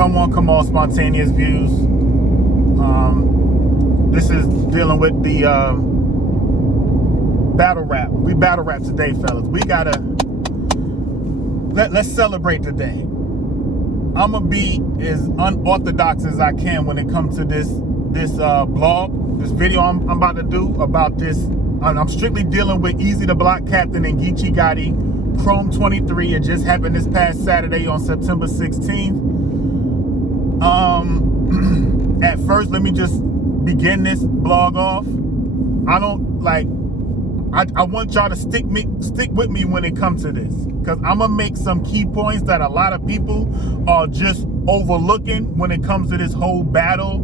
Come on, spontaneous views. This is dealing with the battle rap. We battle rap today, fellas. We gotta let's celebrate today. I'm gonna be as unorthodox as I can when it comes to this blog, this video I'm about to do about this. I'm strictly dealing with Eazy the Block Captain and Geechi Gotti, Chrome 23. It just happened this past Saturday on September 16th. At first, let me just begin this blog off. I want y'all to stick with me when it comes to this, because I'm gonna make some key points that a lot of people are just overlooking when it comes to this whole battle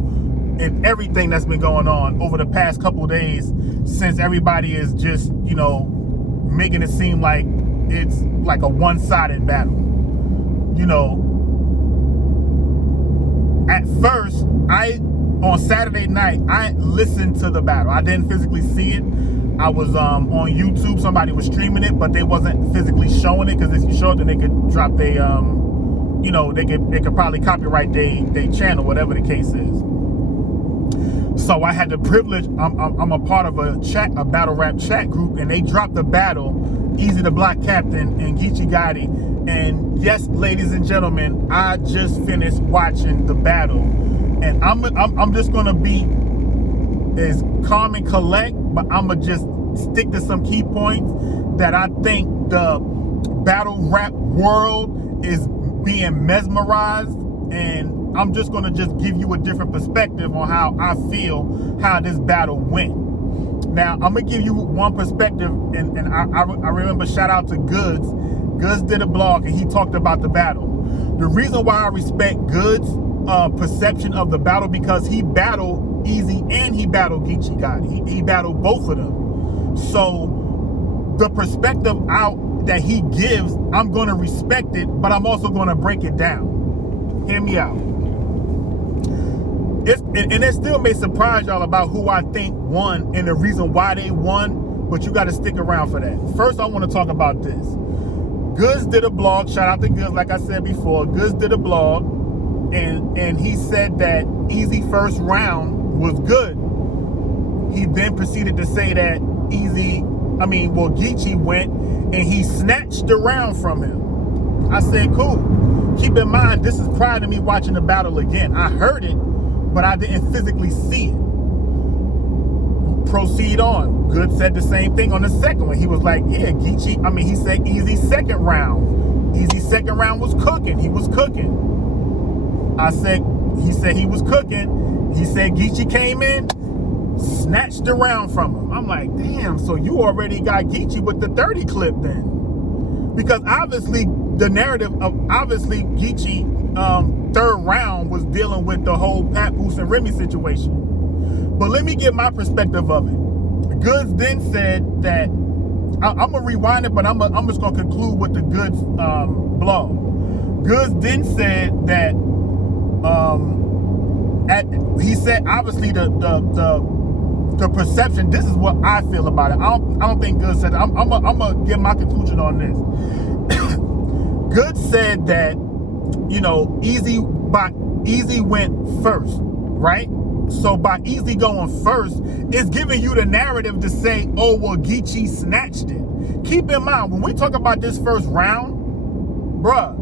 and everything that's been going on over the past couple of days, since everybody is just, making it seem like it's like a one-sided battle. At first, on Saturday night, I listened to the battle. I didn't physically see it. I was on YouTube. Somebody was streaming it, but they wasn't physically showing it, because if you show it, then they could drop they could probably copyright their channel, whatever the case is. So I had the privilege. I'm a part of a battle rap chat group, and they dropped the battle, Eazy the Block Captain and Geechi Gotti. And yes, ladies and gentlemen, I just finished watching the battle, and I'm just gonna be as calm and collect, but I'm gonna just stick to some key points that I think the battle rap world is being mesmerized, and I'm just gonna just give you a different perspective on how I feel how this battle went. Now, I'm gonna give you one perspective, and I remember, shout out to Goods. Goods did a blog and he talked about the battle. The reason why I respect Goods' perception of the battle, because he battled Eazy and he battled Geechi Gotti. He battled both of them. So the perspective out that he gives, I'm gonna respect it, but I'm also gonna break it down. Hear me out. And it still may surprise y'all about who I think won and the reason why they won, but you got to stick around for that. First, I want to talk about this. Goods did a blog. Shout out to Goods, like I said before. Goods did a blog, and he said that Eazy first round was good. He then proceeded to say that Geechi went and he snatched the round from him. I said, cool. Keep in mind, this is prior to me watching the battle again. I heard it, but I didn't physically see it. Proceed on. Good said the same thing on the second one. He was like, yeah, he said Eazy's second round. Eazy's second round was cooking. He was cooking. He said he was cooking. He said Geechi came in, snatched the round from him. I'm like, damn, so you already got Geechi with the 30 clip then. Because obviously, the narrative of Geechi third round was dealing with the whole Papoose and Remy situation. But let me get my perspective of it. Goods then said that, I'm gonna rewind it, but I'm just gonna conclude with the Goods blog. Goods then said that he said obviously the perception. This is what I feel about it. I don't think Goods said it. I'm gonna give my conclusion on this. Goods said that Eazy went first, right? So by Eazy going first, it's giving you the narrative to say, oh, well, Geechi snatched it. Keep in mind, when we talk about this first round, bruh,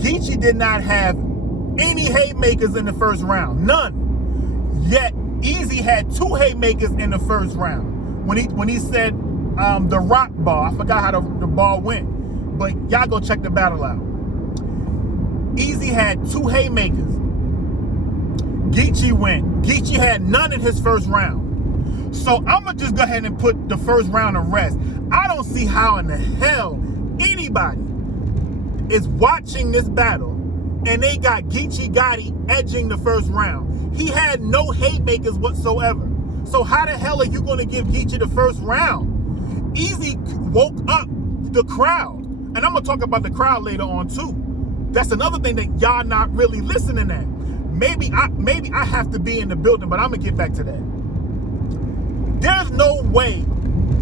Geechi did not have any haymakers in the first round. None. Yet, Eazy had 2 haymakers in the first round. When he said the rock ball, I forgot how the ball went. But y'all go check the battle out. Eazy had 2 haymakers. Geechi had none in his first round. So I'm going to just go ahead and put the first round to rest. I don't see how in the hell anybody is watching this battle and they got Geechi Gotti edging the first round. He had no haymakers whatsoever. So how the hell are you going to give Geechi the first round? Eazy woke up the crowd. And I'm going to talk about the crowd later on too. That's another thing that y'all not really listening at. Maybe I have to be in the building, but I'm going to get back to that. There's no way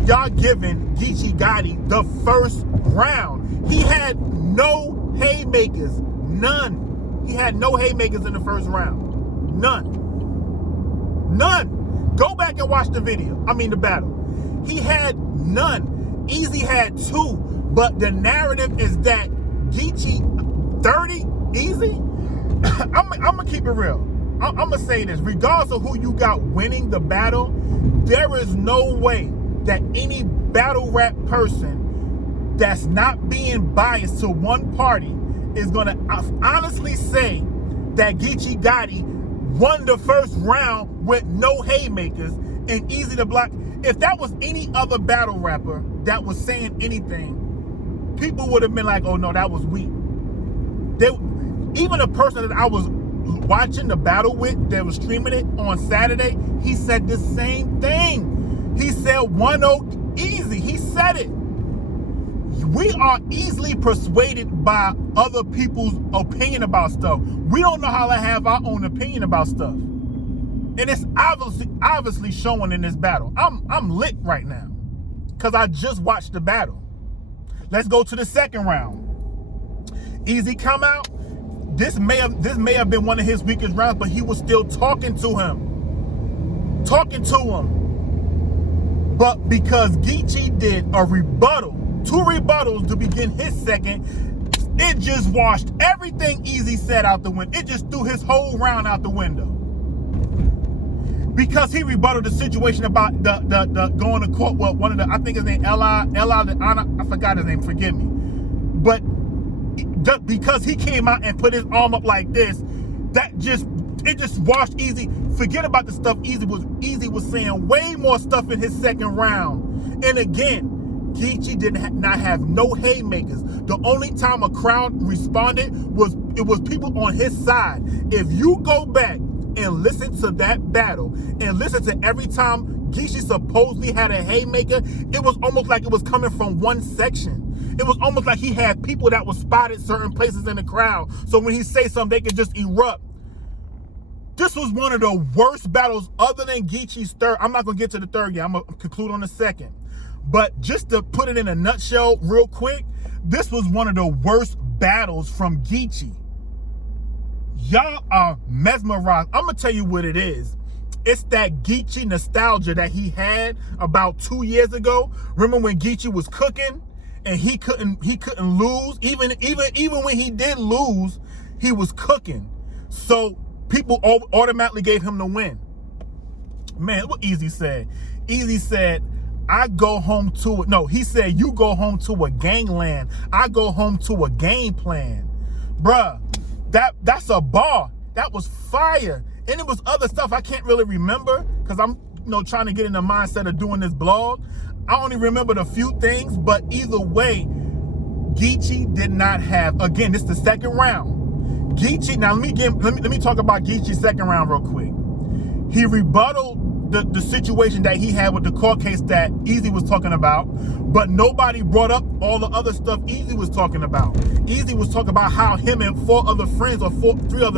y'all giving Geechi Gotti the first round. He had no haymakers, none. He had no haymakers in the first round. None. Go back and watch the battle. He had none. Eazy had 2, but the narrative is that Geechi 30, Eazy. I'm gonna keep it real. I'm gonna say this: regardless of who you got winning the battle, there is no way that any battle rap person that's not being biased to one party is gonna honestly say that Geechi Gotti won the first round with no haymakers and Eazy the Block. If that was any other battle rapper that was saying anything, people would have been like, oh no, that was weak. Even a person that I was watching the battle with that was streaming it on Saturday, he said the same thing. He said 1-0 Eazy. He said it. We are easily persuaded by other people's opinion about stuff. We don't know how to have our own opinion about stuff. And it's obviously showing in this battle. I'm lit right now because I just watched the battle. Let's go to the second round. Eazy come out. This may have been one of his weakest rounds, but he was still talking to him. But because Geechi did a rebuttal, 2 rebuttals to begin his second, it just washed everything Eazy said out the window. It just threw his whole round out the window. Because he rebutted the situation about the going to court. Well, one of the, I think his name I forgot his name, forgive me. But just because he came out and put his arm up like this, it just washed Eazy. Forget about the stuff Eazy was saying way more stuff in his second round. And again, Geechi did not have no haymakers. The only time a crowd responded was people on his side. If you go back and listen to that battle and listen to every time Geechi supposedly had a haymaker, it was almost like it was coming from one section. It was almost like he had people that were spotted certain places in the crowd. So when he say something, they could just erupt. This was one of the worst battles other than Geechi's third. I'm not going to get to the third yet. I'm going to conclude on the second. But just to put it in a nutshell real quick, this was one of the worst battles from Geechi. Y'all are mesmerized. I'm going to tell you what it is. It's that Geechi nostalgia that he had about 2 years ago. Remember when Geechi was cooking and he couldn't lose? Even when he did lose, he was cooking. So people automatically gave him the win. Man, what Eazy said. Eazy said, I go home to it. No, he said, you go home to a gangland. I go home to a game plan. Bruh, that's a bar. That was fire. And it was other stuff I can't really remember because I'm trying to get in the mindset of doing this blog. I only remembered a few things, but either way, Geechi did not have, again, this is the second round. Geechi, now let me talk about Geechi's second round real quick. He rebutted the situation that he had with the court case that Eazy was talking about, but nobody brought up all the other stuff Eazy was talking about. Eazy was talking about how him and 3 other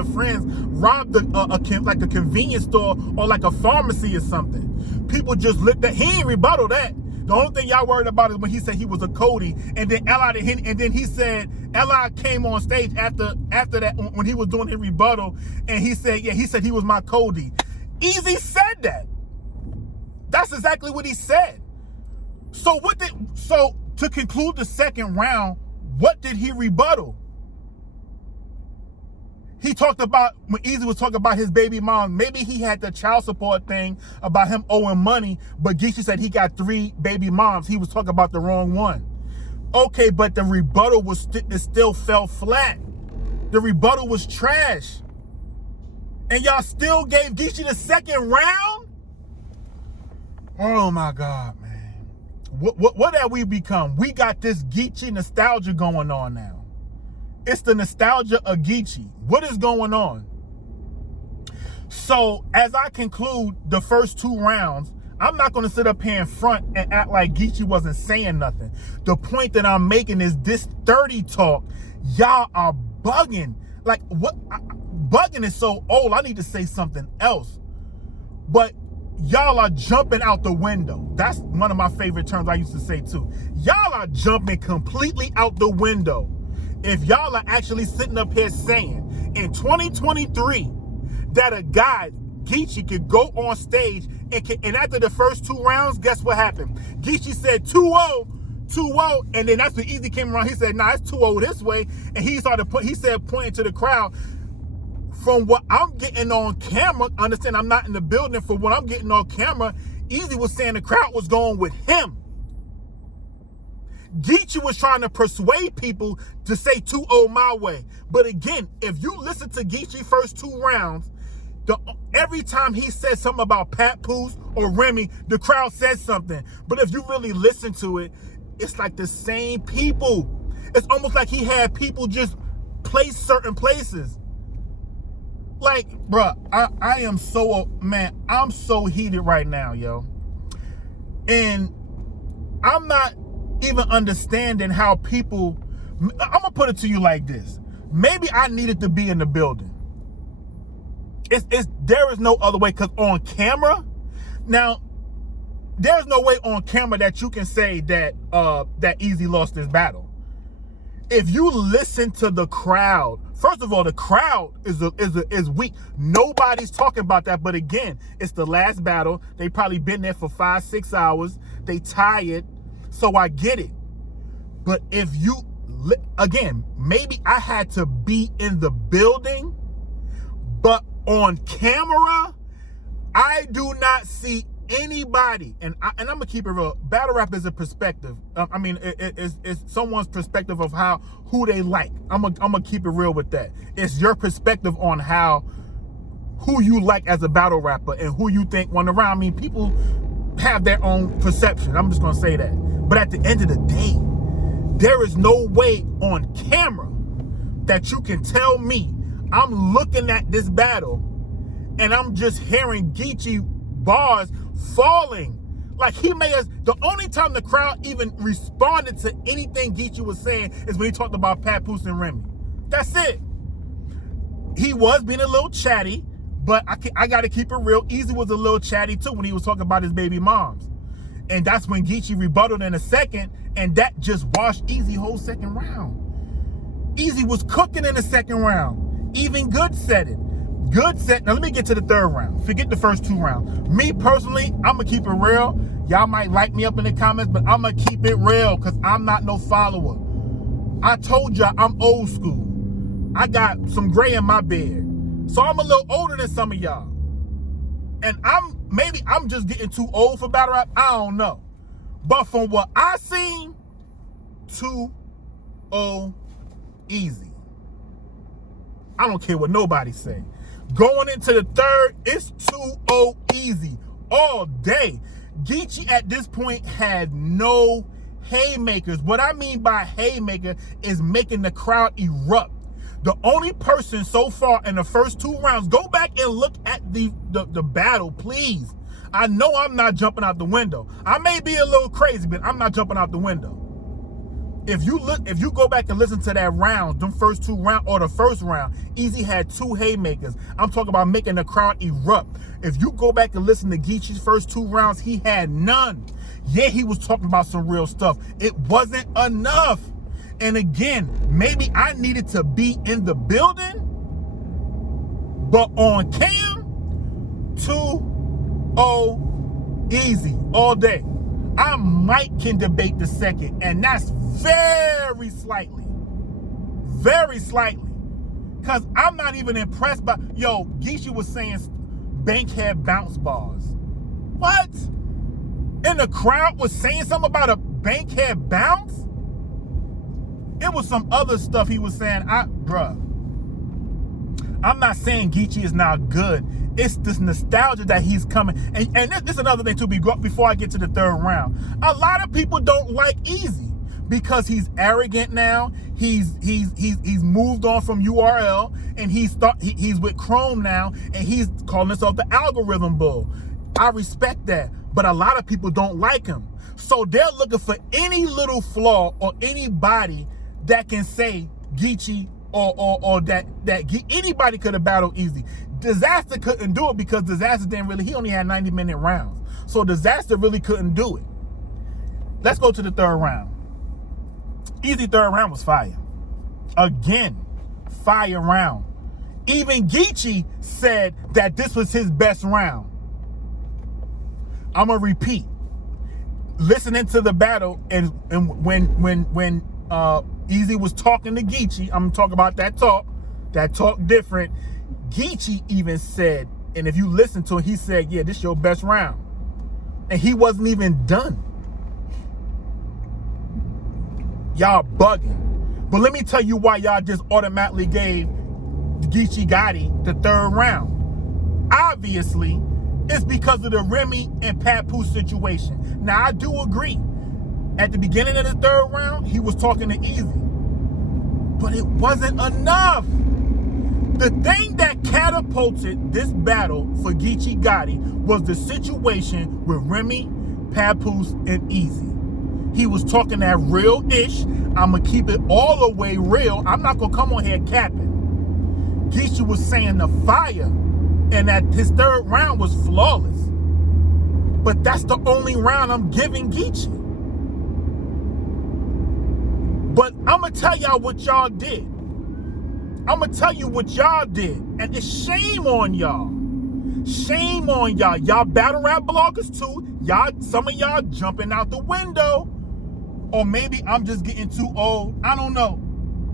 friends robbed a convenience store or like a pharmacy or something. People just looked at, he ain't rebuttal that. The only thing y'all worried about is when he said he was a Cody, and then he said L.I. came on stage after that when he was doing his rebuttal, and he said he was my Cody. Eazy said that. That's exactly what he said. So to conclude the second round, what did he rebuttal? He talked about, when Eazy was talking about his baby mom, maybe he had the child support thing about him owing money, but Geechi said he got 3 baby moms. He was talking about the wrong one. Okay, but the rebuttal it still fell flat. The rebuttal was trash. And y'all still gave Geechi the second round? Oh my God, man. What have we become? We got this Geechi nostalgia going on now. It's the nostalgia of Geechi. What is going on? So, as I conclude the first 2 rounds, I'm not going to sit up here in front and act like Geechi wasn't saying nothing. The point that I'm making is this 30 talk, y'all are bugging. Like, what? Bugging is so old, I need to say something else. But y'all are jumping out the window. That's one of my favorite terms I used to say too. Y'all are jumping completely out the window. If y'all are actually sitting up here saying, in 2023 that a guy, Geechi, could go on stage and after the first 2 rounds, guess what happened? Geechi said 2-0, 2-0, and then that's when Eazy came around. He said, nah, it's 2-0 this way. And he said, pointing to the crowd, from what I'm getting on camera, understand I'm not in the building, for what I'm getting on camera, Eazy was saying the crowd was going with him. Geechi was trying to persuade people to say 2-0 my way. But again, if you listen to Geechi first 2 rounds, every time he said something about Papoose or Remy, the crowd said something. But if you really listen to it, it's like the same people. It's almost like he had people just place certain places. Like, bruh, I am so, man, I'm so heated right now, yo. And I'm not even understanding how people, I'm gonna put it to you like this. Maybe I needed to be in the building. There is no other way, because on camera, now, there's no way on camera that you can say that that Eazy lost this battle. If you listen to the crowd, first of all, the crowd is weak. Nobody's talking about that. But again, it's the last battle. They probably been there for 5-6 hours. They tired, so I get it. But if you, again, maybe I had to be in the building, but on camera, I do not see anybody, and I'm gonna keep it real. Battle rap is a perspective. I mean, it's someone's perspective of who they like. I'm gonna keep it real with that. It's your perspective on who you like as a battle rapper and who you think won the round. I mean, people have their own perception. I'm just gonna say that. But at the end of the day, there is no way on camera that you can tell me I'm looking at this battle and I'm just hearing Geechi bars falling. Like, he may have, the only time the crowd even responded to anything Geechi was saying is when he talked about Papoose and Remy. That's it. He was being a little chatty, but I got to keep it real. Eazy was a little chatty too when he was talking about his baby moms. And that's when Geechi rebutted in a second, and that just washed Eazy whole second round. Eazy was cooking in the second round. Even Good said it. Good said, now let me get to the third round. Forget the first 2 rounds. Me personally, I'm going to keep it real. Y'all might like me up in the comments, but I'm going to keep it real because I'm not no follower. I told y'all I'm old school. I got some gray in my beard. So I'm a little older than some of y'all. And maybe I'm just getting too old for battle rap. I don't know. But from what I seen, 2-0 Eazy. I don't care what nobody say. Going into the third, it's 2-0 Eazy all day. Geechi at this point had no haymakers. What I mean by haymaker is making the crowd erupt. The only person so far in the first 2 rounds, go back and look at the battle, please. I know I'm not jumping out the window. I may be a little crazy, but I'm not jumping out the window. If you go back and listen to that round, them first 2 rounds, or the first round, Eazy had 2 haymakers. I'm talking about making the crowd erupt. If you go back and listen to Geechi's first 2 rounds, he had none. Yeah, he was talking about some real stuff. It wasn't enough. And again, maybe I needed to be in the building, but on cam, 2-0 Eazy all day. I might can debate the second, and that's very slightly. Very slightly. Because I'm not even impressed by, yo, Geechi was saying Bankhead bounce bars. What? And the crowd was saying something about a Bankhead bounce? It was some other stuff he was saying. Bruh. I'm not saying Geechi is not good. It's this nostalgia that he's coming. And this is another thing too, before I get to the third round. A lot of people don't like Eazy because he's arrogant now. He's moved on from URL, and he's with Chrome now, and he's calling himself the algorithm bull. I respect that, but a lot of people don't like him. So they're looking for any little flaw or anybody that can say Geechi or that anybody could have battled Eazy. Disaster couldn't do it because Disaster he only had 90-minute rounds. So Disaster really couldn't do it. Let's go to the third round. Eazy third round was fire. Again, fire round. Even Geechi said that this was his best round. I'm going to repeat. Listening to the battle, and when Eazy was talking to Geechi, I'm talking about that talk different. Geechi even said, and if you listen to it, he said, yeah, this your best round. And he wasn't even done. Y'all bugging. But let me tell you why y'all just automatically gave Geechi Gotti the third round. Obviously, it's because of the Remy and Papoose situation. Now, I do agree. At the beginning of the third round, he was talking to Eazy. But it wasn't enough. The thing that catapulted this battle for Geechi Gotti was the situation with Remy, Papoose, and Eazy. He was talking that real-ish. I'm going to keep it all the way real. I'm not going to come on here capping. Geechi was saying the fire, and that his third round was flawless. But that's the only round I'm giving Geechi. But I'm going to tell y'all what y'all did. I'm going to tell you what y'all did. And it's shame on y'all. Shame on y'all. Y'all battle rap bloggers too. Some of y'all jumping out the window. Or maybe I'm just getting too old. I don't know.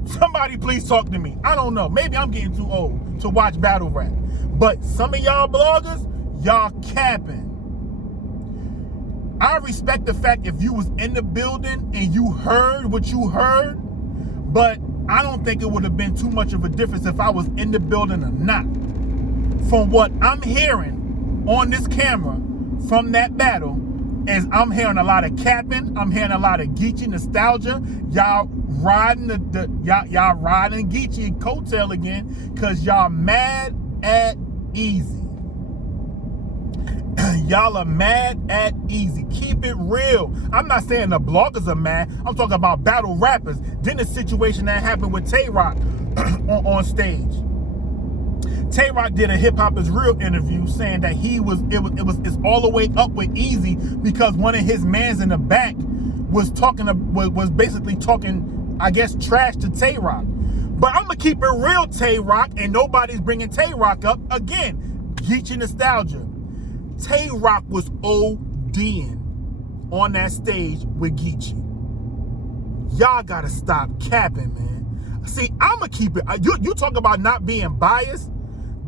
Somebody please talk to me. I don't know. Maybe I'm getting too old to watch battle rap. But some of y'all bloggers, y'all capping. I respect the fact if you was in the building and you heard what you heard, but I don't think it would have been too much of a difference if I was in the building or not. From what I'm hearing on this camera from that battle, is I'm hearing a lot of capping. I'm hearing a lot of Geechi nostalgia. Y'all riding y'all riding Geechi coattail again because y'all mad at Eazy. Y'all are mad at Eazy. Keep it real. I'm not saying the bloggers are mad. I'm talking about battle rappers. Then the situation that happened with Tay Rock on stage. Tay Rock did a Hip Hop Is Real interview saying that it's all the way up with Eazy because one of his mans in the back was basically talking, I guess, trash to Tay Rock. But I'm gonna keep it real, Tay Rock, and nobody's bringing Tay Rock up again. Geechi nostalgia. Tay Rock was ODing on that stage with Geechi. Y'all gotta stop capping, man. See, I'ma keep it. You talk about not being biased.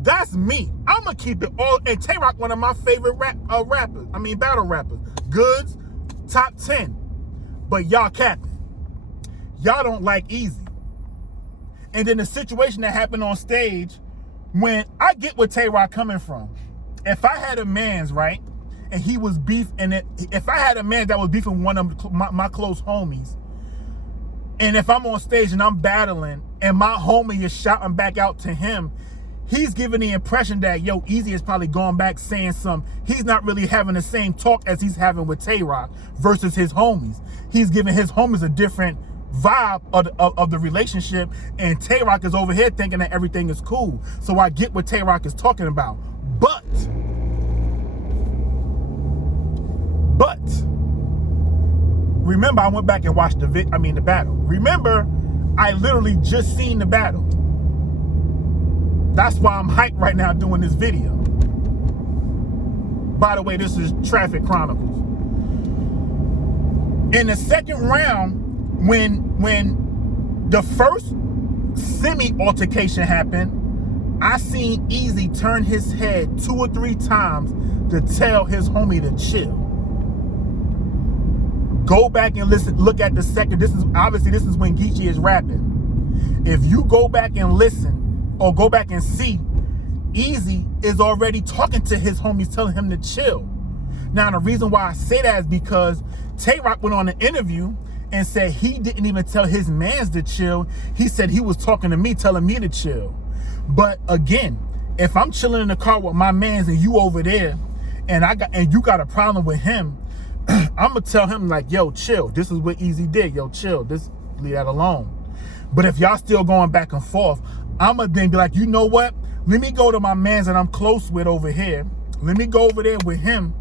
That's me. I'ma keep it all. And Tay Rock, one of my favorite battle rappers. Goods, top 10. But y'all capping. Y'all don't like Eazy. And then the situation that happened on stage, when I get where Tay Rock coming from. If I had a man's, right, and he was beef, if I had a man that was beefing one of my close homies, and if I'm on stage and I'm battling, and my homie is shouting back out to him, he's giving the impression that, yo, Eazy is probably going back saying he's not really having the same talk as he's having with Tay Rock versus his homies. He's giving his homies a different vibe of the relationship, and Tay Rock is over here thinking that everything is cool. So I get what Tay Rock is talking about. But remember, I went back and watched the battle. Remember, I literally just seen the battle. That's why I'm hyped right now doing this video. By the way, this is Traffic Chronicles. In the second round, when the first semi-altercation happened, I seen Eazy turn his head 2 or 3 times to tell his homie to chill. Go back and listen. Look at the second. This is when Geechi is rapping. If you go back and listen or go back and see, Eazy is already talking to his homies, telling him to chill. Now, the reason why I say that is because Tay Rock went on an interview and said he didn't even tell his mans to chill. He said he was talking to me, telling me to chill. But again, if I'm chilling in the car with my mans and you over there, and you got a problem with him, I'm gonna tell him like, yo, chill. This is what Eazy did. Yo, chill. Leave that alone. But if y'all still going back and forth, I'm gonna then be like, you know what? Let me go to my mans that I'm close with over here. Let me go over there with him.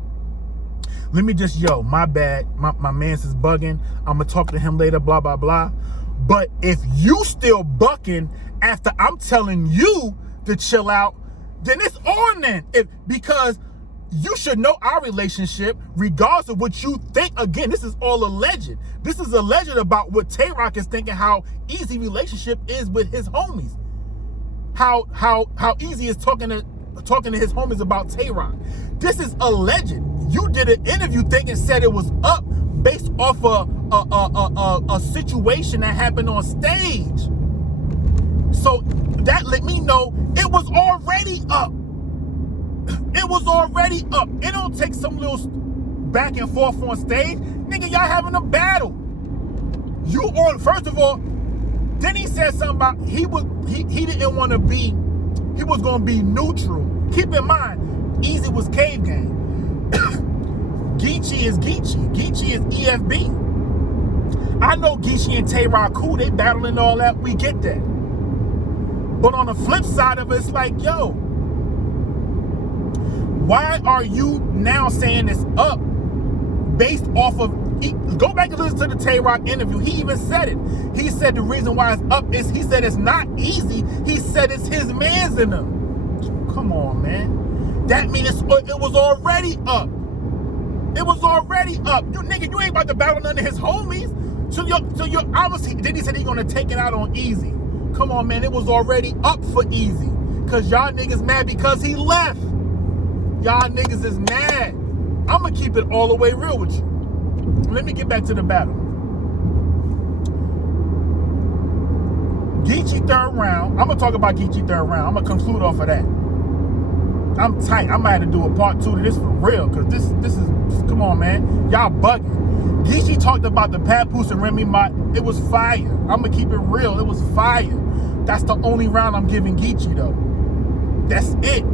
Let me just, yo, my bad. My mans is bugging. I'm gonna talk to him later, blah, blah, blah. But if you still bucking after I'm telling you to chill out, then it's on then. Because you should know our relationship, regardless of what you think. Again, this is all alleged. This is alleged about what Tay-Rock is thinking, how Eazy relationship is with his homies. How Eazy is talking to his homies about Tay-Rock. This is alleged. You did an interview thinking said it was up based off a situation that happened on stage. So that let me know it was already up. It was already up. It don't take some little back and forth on stage. Nigga, y'all having a battle. You on, first of all, then he said something about he didn't want to be, he was going to be neutral. Keep in mind, Eazy was Cave Gang. Geechi is Geechi. Geechi is EFB. I know Geechi and Tay-Rock cool. They battling all that. We get that. But on the flip side of it, it's like, yo, why are you now saying it's up based off of, go back and listen to the Tay-Rock interview. He even said it. He said the reason why it's up is, he said it's not Eazy. He said it's his mans in them. Come on, man. That means it was already up. It was already up. You nigga, you ain't about to battle none of his homies. So you're obviously, then he said he's gonna take it out on Eazy. Come on, man, it was already up for Eazy. Cause y'all niggas mad because he left. Y'all niggas is mad. I'ma keep it all the way real with you. Let me get back to the battle. Geechi third round. I'm gonna talk about Geechi third round. I'm gonna conclude off of that. I'm tight. I might have to do a part 2 to this for real, cause this is, come on, man, y'all bugging. Geechi talked about the Papoose and Remy Mott. It was fire. I'm gonna keep it real. It was fire. That's the only round I'm giving Geechi though. That's it.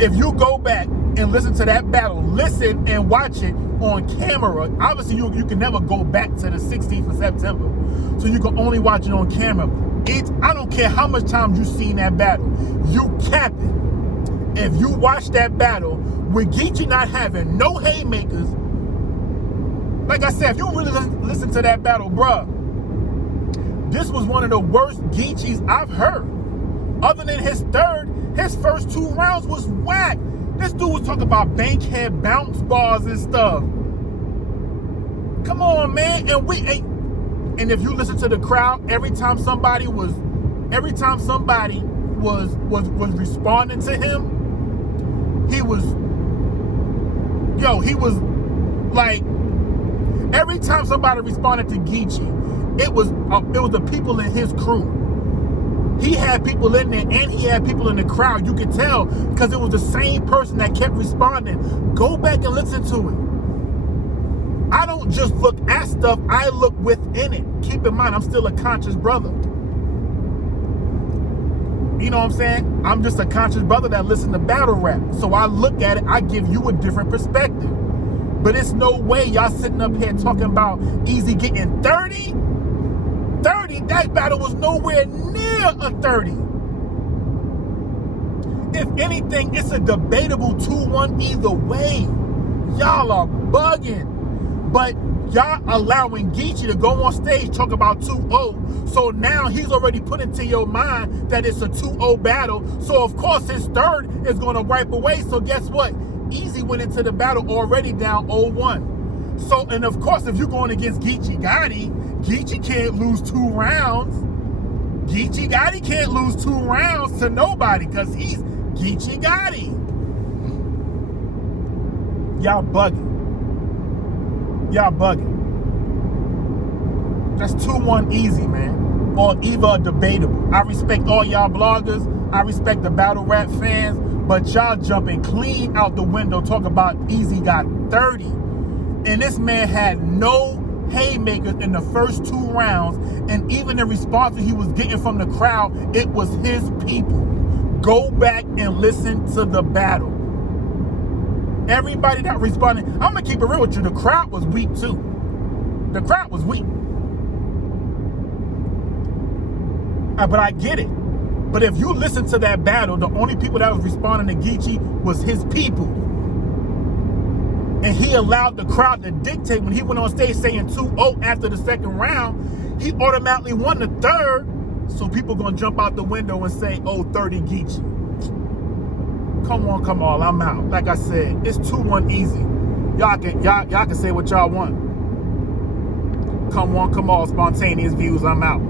If you go back and listen to that battle, listen and watch it on camera. Obviously, you can never go back to the 16th of September, so you can only watch it on camera. I don't care how much time you seen that battle. You cap it. If you watch that battle with Geechi not having no haymakers, like I said, if you really listen to that battle, bruh, this was one of the worst Geechis I've heard. Other than his first 2 rounds was whack. This dude was talking about bankhead bounce bars and stuff. Come on, man. And if you listen to the crowd, every time somebody was responding to him, he was like, every time somebody responded to Geechi, it was the people in his crew. He had people in there and he had people in the crowd. You could tell because it was the same person that kept responding. Go back and listen to it. I don't just look at stuff, I look within it. Keep in mind, I'm still a conscious brother. You know what I'm saying? I'm just a conscious brother that listens to battle rap. So I look at it, I give you a different perspective. But it's no way y'all sitting up here talking about Eazy getting 30. 30, that battle was nowhere near a 30. If anything, it's a debatable 2-1 either way. Y'all are bugging. But y'all allowing Geechi to go on stage, talk about 2-0. So now he's already put into your mind that it's a 2-0 battle. So of course his third is going to wipe away. So guess what? Eazy went into the battle already down 0-1. So, and of course, if you're going against Geechi Gotti, Geechi can't lose 2 rounds. Geechi Gotti can't lose 2 rounds to nobody because he's Geechi Gotti. Y'all bugging. Y'all bugging. That's 2-1 Eazy, man. Or either debatable. I respect all y'all bloggers. I respect the battle rap fans. But y'all jumping clean out the window talking about Eazy got 30. And this man had no haymakers in the first 2 rounds. And even the responses he was getting from the crowd, it was his people. Go back and listen to the battle. Everybody that responded, I'm going to keep it real with you, the crowd was weak too. The crowd was weak. But I get it. But if you listen to that battle, the only people that was responding to Geechi was his people. And he allowed the crowd to dictate. When he went on stage saying 2-0 after the second round, he automatically won the third So people gonna jump out the window and say, oh, 30 Geechi. Come on, I'm out. Like I said, it's 2-1 Eazy. Y'all can say what y'all want. Come on, spontaneous views, I'm out.